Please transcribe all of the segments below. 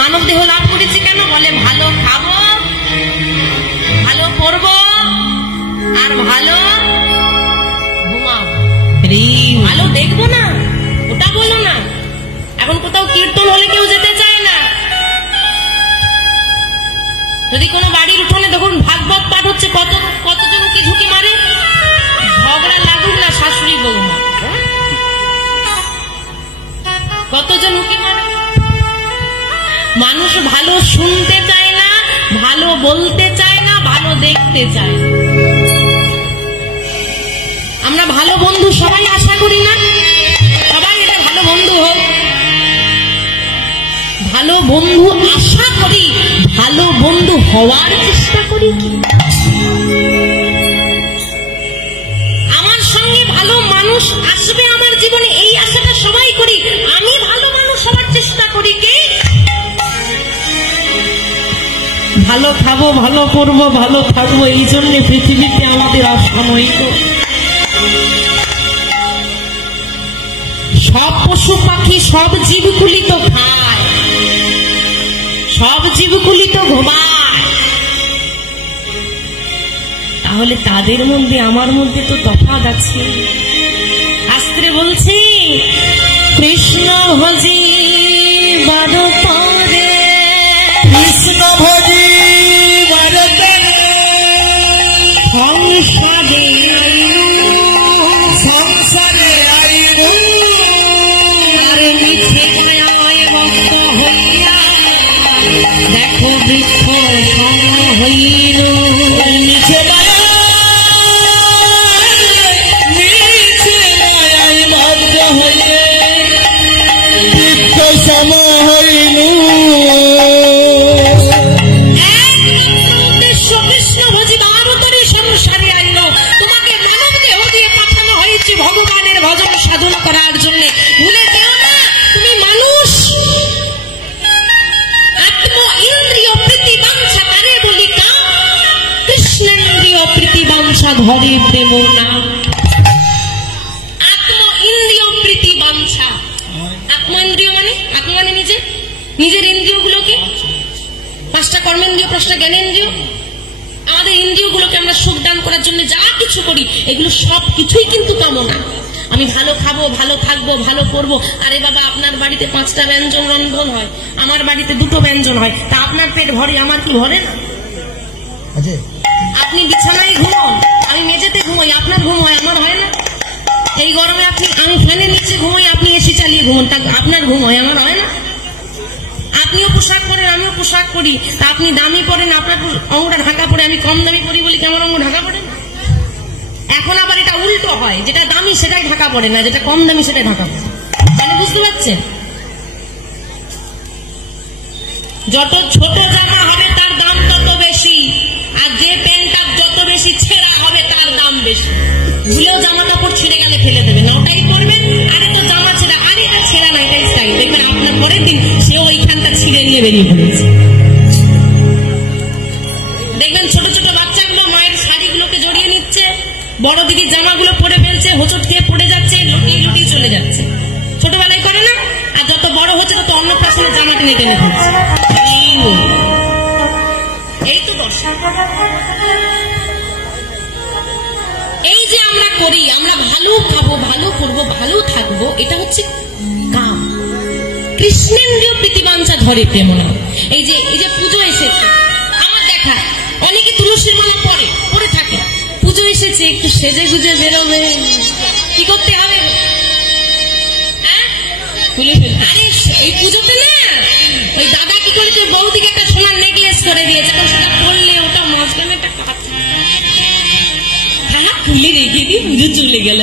মানব দেহ লাভ করেছি কেন? বলে ভালো খাবো, ভালো করবো, আর ভালো ঘুমাবো, ভালো দেখবো না, ওটা বলো না। এখন কোথাও কীর্তন হলে কেউ যেতে চায় না। যদি কোনো বাড়ির উঠোনে দেখুন ভাগবত পাঠ হচ্ছে, কতজন কি ঝুঁকি মারে? ঝগড়া লাগুক না শাশুড়ি বৌমা, কতজন উঁকি মারে? মানুষ ভালো শুনতে চায় না, ভালো বলতে চায় না, ভালো দেখতে চায়। আমরা ভালো বন্ধু সবাই আশা করি না? সবাই এটা ভালো বন্ধু হোক, ভালো বন্ধু আশা করি, ভালো বন্ধু হওয়ার চেষ্টা করি কি? আমার সঙ্গে ভালো মানুষ আসবে আমার জীবনে, এই আশাটা সবাই করি। আমি ভালো মানুষ হওয়ার চেষ্টা করি কি? ভালো খাবো, ভালো করবো, ভালো থাকবো, এই জন্য পৃথিবীতে আমাদের অসাময়িক। সব পশু পাখি, সব জীবগুলি তো খায়, সব জীবগুলি তো ঘুমায়, তাহলে তাদের মধ্যে আমার মধ্যে তো তফাৎ আছে। শাস্ত্রে বলছি কৃষ্ণ ভজি বড় পরে, কৃষ্ণ ভজি বড় পরে, সংসারে সংসারে আইনু, আর মিছে মায়ায় ভক্ত হইয়া দেখো বৃক্ষ সম হইল। মিছে ভগবানের ভজন সাধন করার জন্য। ভুলে যাও না তুমি মানুষ। আত্ম ইন্দ্রিয় প্রীতি বাঞ্ছা তারে বলি কা, কৃষ্ণ ইন্দ্রিয় প্রীতি বাঞ্ছা ধরে প্রেম না। আত্ম ইন্দ্রিয় প্রীতি বাঞ্ছা, আত্ম ইন্দ্রিয় মানে আত্ম মানে নিজের ইন্দ্রিয়গুলোকে, পাঁচটা কর্মেন্দ্রিয়, পাঁচটা জ্ঞানেন্দ্রিয়। আমাদের ইন্দ্রিয়গুলোকে আমরা সুখ দান করার জন্য যা কিছু করি, এগুলো সব কিছুই কিন্তু কামনা। আমি ভালো খাবো, ভালো থাকবো, ভালো করবো। আরে বাবা, আপনার বাড়িতে 5টা ব্যঞ্জন রন্ধন হয়, আমার বাড়িতে 2টো ব্যঞ্জন হয়, তা আপনার পেট ভরে, আমার কি ভরে না? আপনি বিছানায় ঘুমোন, আমি মেঝেতে ঘুমোই, আপনার ঘুম হয়, আমার হয় না? এই গরমে আমি ফ্যানের নিচে ঘুমোই, আপনি এসি চালিয়ে ঘুমোন, তা আপনার ঘুম হয়, আমার হয় না? আপনিও পোশাক পরেন, আমিও পোশাক পরি, তা আপনি দামি পরেন, আপনার অঙ্গটা ঢাকা পড়ে, আমি কম দামি পরি বলি কেমন অঙ্গ ঢাকা পড়ে? এখন আবার এটা উল্টো হয়, যেটা দামি সেটাই ঢাকা পড়ে না, যেটা কম দামি সেটাই ঢাকা পড়ে। তাহলে বুঝতে পারছেন? যত ছোট জামা হবে তার দাম তত বেশি, আর যে প্যান্টটা যত বেশি ছেঁড়া হবে তার দাম বেশি। ভুলেও জামা কাপড় ছিঁড়ে গেলে ফেলে দেবে না, ওটাই করবেন। আরে তো জামা ছেঁড়া, আরে এটা ছেঁড়া না, এটাই স্টাইল। দেখবেন আপনার পরের দিন সে ওইখানটা ছিঁড়ে নিয়ে বেরিয়ে পড়েছে। দেখবেন ছোট ছোট বাচ্চাগুলো মায়ের শাড়িগুলোকে জড়িয়ে নিচ্ছে, বড় দিদির জামাগুলো পরে ফেলছে, হোঁচট খেয়ে পড়ে যাচ্ছে, লুটিয়ে লুটিয়ে চলে যাচ্ছে। ছোটবেলায় করে না? আর যত বড় হচ্ছে তত অন্নপ্রাশনের জামা টেনে টেনে ফেলছে। এই তো দর্শন। এই যে আমরা করি, আমরা ভালো খাবো, ভালো করবো, ভালো থাকবো, এটা হচ্ছে কাম। কৃষ্ণেন্দ্রীয় প্রীতিবাঞ্ছা ধরে প্রেম না। এই যে পুজো এসেছে, আমার দেখা অনেকে তুলসীর মালা পরে থাকে। পুজো এসেছে, একটু সেজে গুজে বেরোবে, কি করতে হবে? খুলে ফেলতে। আরে এই পুজোতে না ওই দাদা কি করেছে, বৌদিকে একটা সোনার নেকলেস করে দিয়েছে, সেটা পড়লে ওটা মাঝখানে একটা কাটা খুলে রেখে দিয়ে পুজো চলে গেল।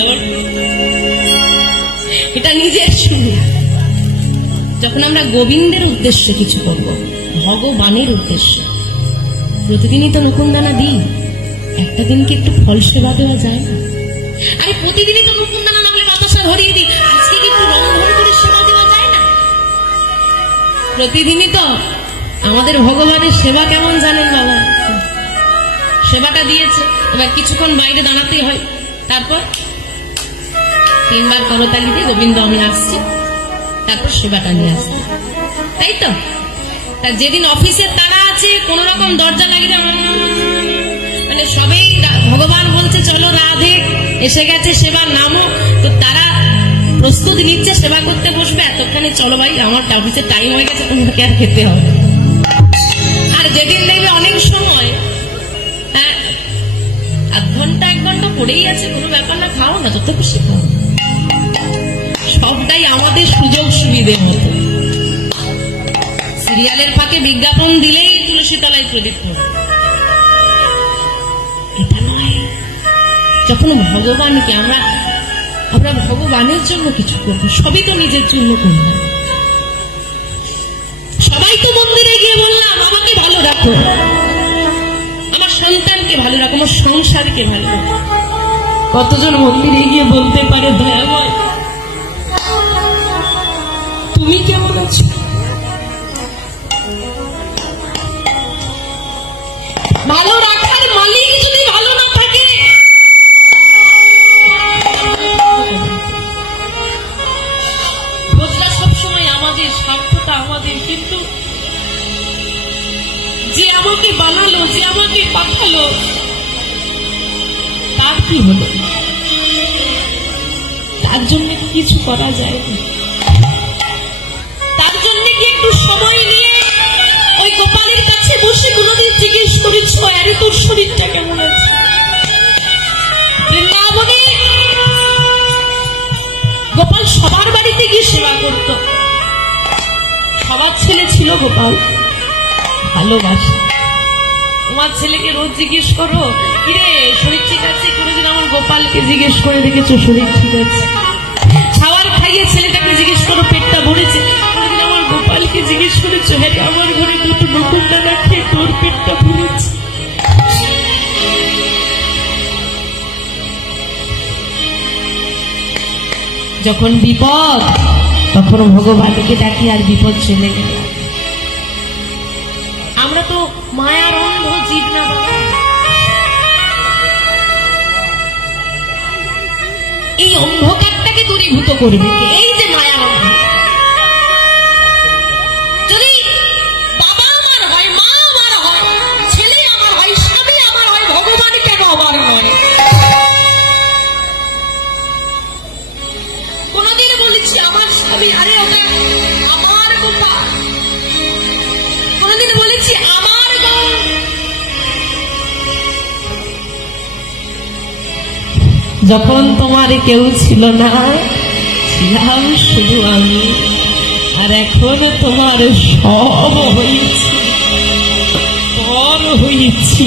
এটা নিজের শুরু। যখন আমরা গোবিন্দের উদ্দেশ্যে কিছু করব, ভগবানের উদ্দেশ্যে, প্রতিদিনই তো নকুনদানা দিই, একটা দিন কি একটু ফল সেবা দেওয়া যায় না? আরে প্রতিদিনই তো নকুনদানা না হলে বাতাসা ধরিয়ে দিই, আজকে কি একটু রং ধরে করে সেবা দেওয়া যায় না? প্রতিদিনই তো আমাদের ভগবানের সেবা কেমন জানেন বাবা? সেবাটা দিয়েছে, এবার কিছুক্ষণ বাইরে দাঁড়াতেই হয়, তারপর 3 বার করতালি দিয়ে গোবিন্দ আমি আসছি, তারপর সেবাটা নিয়ে আসছি, তাই তো? যেদিন অফিসের তারা আছে, কোন রকম দরজা লাগিয়ে মানে সবেই ভগবান বলছে চলো রাধে এসে গেছে, সেবার নামও, তো তারা প্রস্তুতি নিচ্ছে সেবা করতে বসবে, এতক্ষণে চলো ভাই আমার অফিসের টাইম হয়ে গেছে, তোমাকে আর খেতে হবে। আর যেদিন দেখবে অনেক সময় আধ ঘন্টা 1 ঘন্টা পড়েই আছে, কোনো ব্যাপার না, খাও না, যত খুশি খাও, সবটাই আমাদের সুযোগ সুবিধের মতো। সিরিয়ালের ফাঁকে বিজ্ঞাপন দিলেই তুলসী তলায় প্রদীপ পড়বে, এটা নয়। যখন ভগবানকে আমরা ভগবানের জন্য কিছু করবো, সবই তো নিজের জন্য করবো। সবাই তো মন্দিরে গিয়ে বললাম আমাকে ভালো রাখো, আমার সন্তানকে ভালো রাখো, আমার সংসারকে ভালো রাখো। কতজন মন্দিরে গিয়ে বলতে পারো দয়াময় তুমি কেমন আছো? ভালো রাখার মালিক যদি ভালো না থাকে, খোঁজটা সবসময় আমাদের, স্বার্থটা আমাদের, কিন্তু যে আমাকে বানালো, যে আমাকে পাঠালো, তার কি হলো? তার জন্য কিছু করা যায় না। তার জন্য কি একটু সময় নিয়ে ওই গোপালের কাছে বসে কোনদিন জিজ্ঞেস করেছ আরে তোর শরীরটা কেমন আছে? বৃন্দাবনে গোপাল সবার বাড়িতে গিয়ে সেবা করত, সবার ছেলে ছিল গোপাল, ভালোবাসে। তোমার ছেলেকে রোজ জিজ্ঞেস করো কিরে শরীর ঠিক আছে? কোনোদিন আমার গোপালকে জিজ্ঞেস করে দেখেছো শরীর ঠিক আছে? খাবার খাইয়ে ছেলেটাকে জিজ্ঞেস করো পেটটা ভরেছে? কোনোদিন আমার গোপালকে জিজ্ঞেস করেছো হ্যাঁ আমার ঘরে দুটো নতুন দানা খেয়ে তোর পেটটা ভরেছে? যখন বিপদ তখন ভগবানকে ডাকি আর বিপদ চলে গেল। আমরা তো মায়ার অন্ধ জীব না, এই অন্ধকারটাকে দূরীভূত করবে এই যে মায়ার অন্ধ। যদি বাবা আমার হয়, মা আমার হয়, ছেলে আমার হয়, স্বামী আমার হয়, ভগবান কেন আমার হয়? কোনদিন বলেছি আমার স্বামী আরে ওটা আমার গোপাল, কোনদিন বলেছি আমার গো? যখন তোমার কেউ ছিল না, ছিলাম শুধু আমি, আর এখন তোমার সব হয়েছি, কম হয়েছি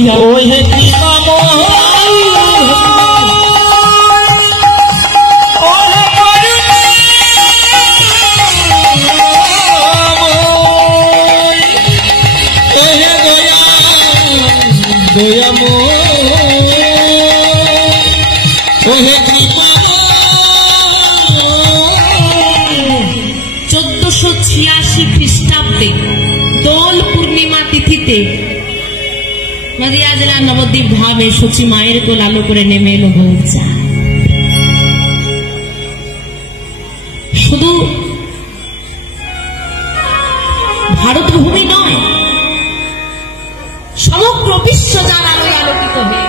খ্রিস্টাব্দে দোল পূর্ণিমা তিথিতে নদিয়া জেলার নবদ্বীপ ধামে সচি মায়ের কোল আলো করে নেমে এলো গৌরচা। শুধু ভারত ভূমি নয়, সমগ্র বিশ্ব যার আলোয় আলোকিত হয়ে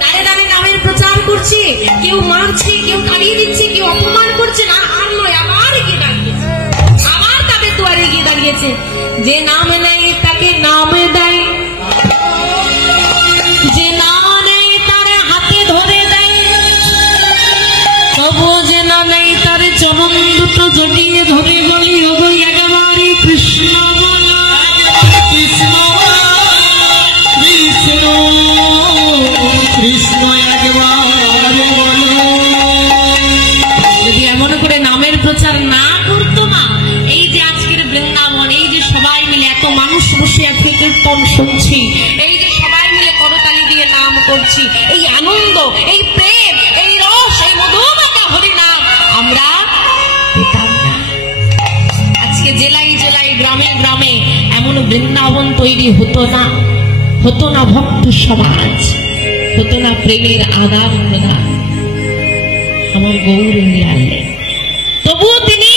দাঁড়ে দাঁড়ে নামের প্রচার করছে, কেউ মারছে, কেউ তাড়িয়ে দিচ্ছে, কেউ অপমান করছে, না আর নয় আবার এগিয়ে দাঁড়িয়েছে, আবার তাদের দুয়ারে গিয়ে দাঁড়িয়েছে। যে নাম নেই তাকে নাম দেয়, যে নাম নেই তার হাতে ধরে দেয়, তবু যে নাম নেই তার চরণ দুটো জড়িয়ে ধরে বলি ওগো একেবারে কৃষ্ণ বলো, কৃষ্ণ কৃষ্ণ কৃষ্ণ একেবারে বলো। যদি এমন করে নামের প্রচার না করতো না, এই যে আজকের বৃন্দাবন, এই যে সবাই মিলে এত মানুষ বসে আছে কীর্তন শুনছি, এই যে সবাই মিলে করতালি দিয়ে নাম করছি, এই আনন্দ, এই প্রেম, এই রস, এই মধুমাখা হরিনাম আমরা পেতাম না। আজকে জেলায় জেলায় গ্রামে গ্রামে এমন বৃন্দাবন তৈরি হতো না, হতো না ভক্ত সমাজ, হতো না প্রেমের আদান প্রদান। আমার গৌর নিয়ে আনলেন, তবুও তিনি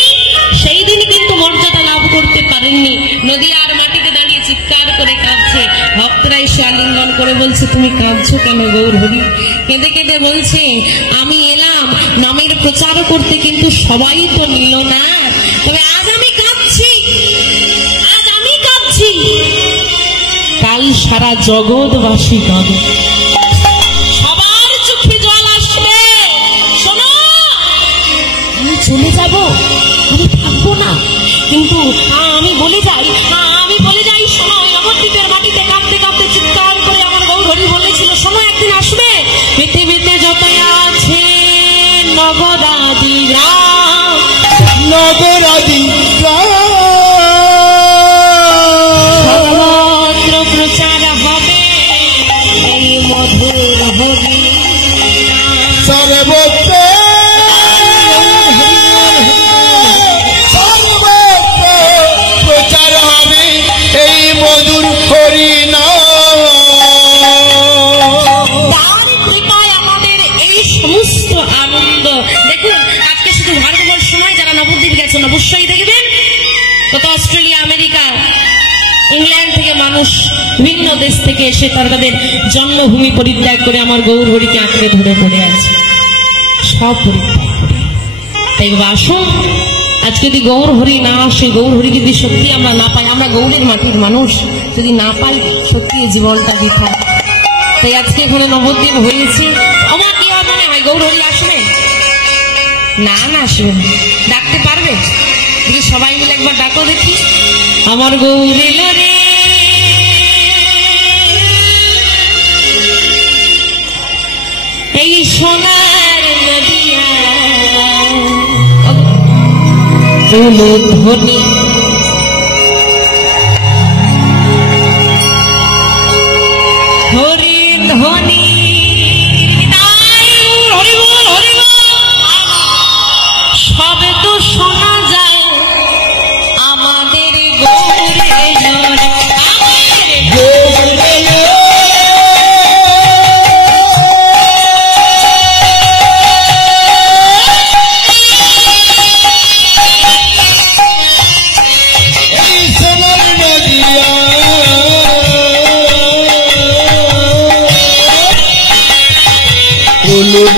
সেই দিন কিন্তু মর্যাদা লাভ করতে পারেননি, নদিয়ার মাটিতে দাঁড়িয়ে চিৎকার করে কাঁদছে। ভক্তরা এসে আলিঙ্গন করে বলছে, তুমি কাঁদছো কেন গৌর হরি? কেঁদে কেঁদে বলছে, আমি এলাম নামের প্রচার করতে, কিন্তু সবাই তো নিল না। তবে আজ আমি কাঁদছি, আজ আমি কাঁদছি, কাল সারা জগৎবাসী কাঁদে, সবার চোখে জল আসবে। শোনো, আমি চলে যাব, আমি থাকবো না, কিন্তু আমি বলে যাই, শোনো, নবদ্বীপের মাটিতে কাঁদতে কাঁদতে চিৎকার করে আমার গৌর হরি বলেছিল, শোনো একদিন আসবে পৃথিবীতে যত আছে নগরাদি গ্রাম, নগরাদি সর্বত্র প্রচার হবে এই মধুর হরি, সর্বত্র প্রচার হবে এই মধুর হরি নাম। তার কৃপায় আমাদের এই সমস্ত আনন্দ। দেখুন আজকে শুধু ভারতবর্ষ নয়, যারা নবদ্বীপ গেছেন অবশ্যই দেখবেন কত অস্ট্রেলিয়া, আমেরিকা, ইংল্যান্ড থেকে মানুষ, বিভিন্ন দেশ থেকে এসে তাদের জন্মভূমি পরিত্যাগ করে আমার গৌর হরিকে আঁকড়ে ধরে পড়ে আছে, সব পরিত্যাগ করে। তাই বাবা আসুন, আজকে যদি গৌর হরি না আসে, গৌর হরি যদি সত্যি আমরা না পাই, আমরা গৌরের মাটির মানুষ যদি না পাই, সত্যি এই জীবনটা বৃথা। তাই আজকে এখানে নবদ্বীপ হয়েছে। আমার কি মনে হয় গৌর হরি আসবে না? না আসবে, ডাকতে পারবে? দেখি সবাই মিলে একবার ডাকো দেখি, আমার গৌর এলো রে, এই সোনার নদিয়া ধ্বনি, হরি ধ্বনি, সবে তো শোনা যায় আমাদের গৌরের,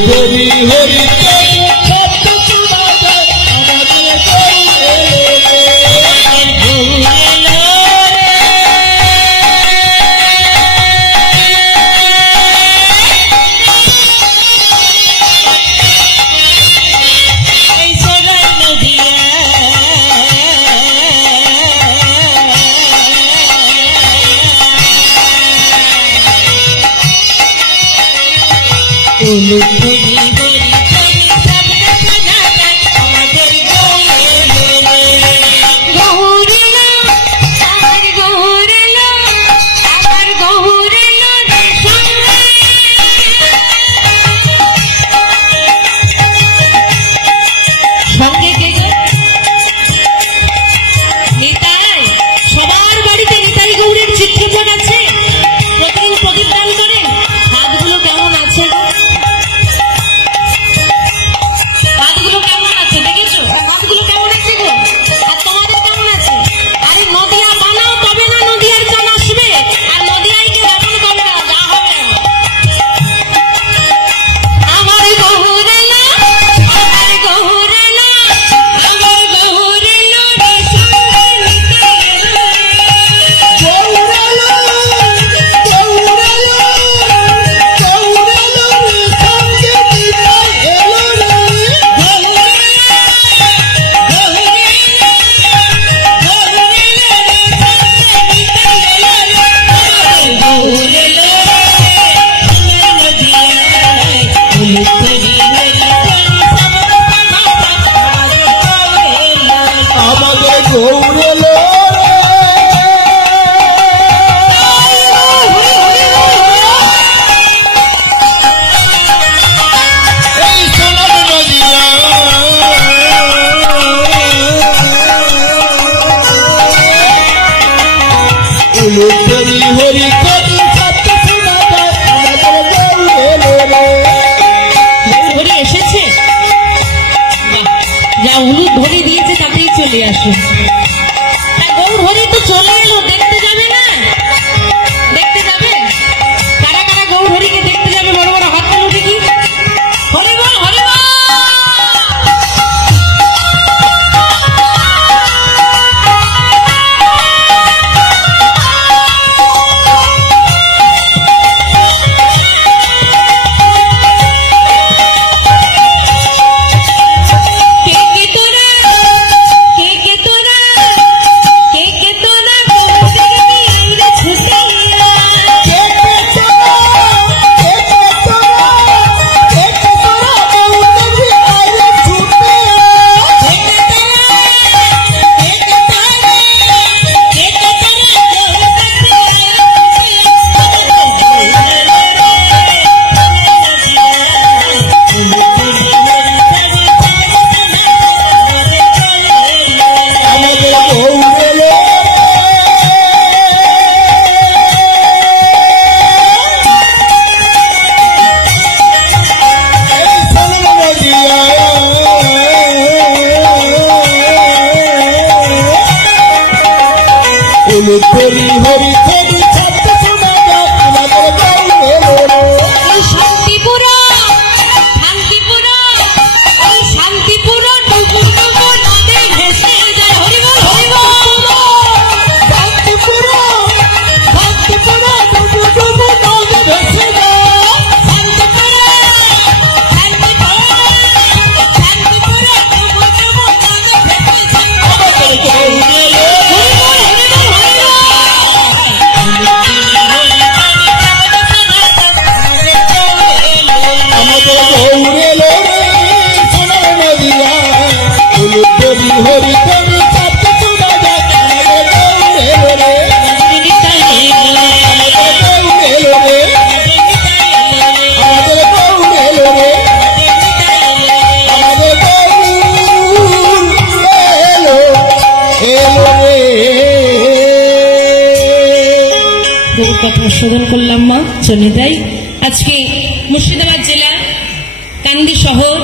হরি হরি গৌর হরি তো চলে এলো, দেখতে যাবে না? দেখতে যাবে? কারা কারা গৌর হরিকে দেখতে যাবে? বড় বড় হাত তুলে দেখি। হরি বল, হরি বল। হরি হরি হরি ছাত্র শোনা যায় আমাদের গৌর শান্তিপুর, শান্তিপুর, ওই শান্তিপুর টুকুর টুকুর নদে ভেসে যায়। হরি বল, হরি বল। শান্তিপুর শান্তিপুর ডুবু ডুবু নদী ভেসে যায় শান্তিপুর, শান্তিপুর, শান্তিপুর টুকুর টুকুর নদে ভেসে যায়। আমাদের গৌর হরি হরি ছাত্র শোনা যায় আমাদের গৌর রে আমাদের গৌর রে আমাদের গৌর এলো এলো রে। কথা শোধন করলাম মা চলে যাই। আজকে মুর্শিদাবাদ জেলা কান্দি শহর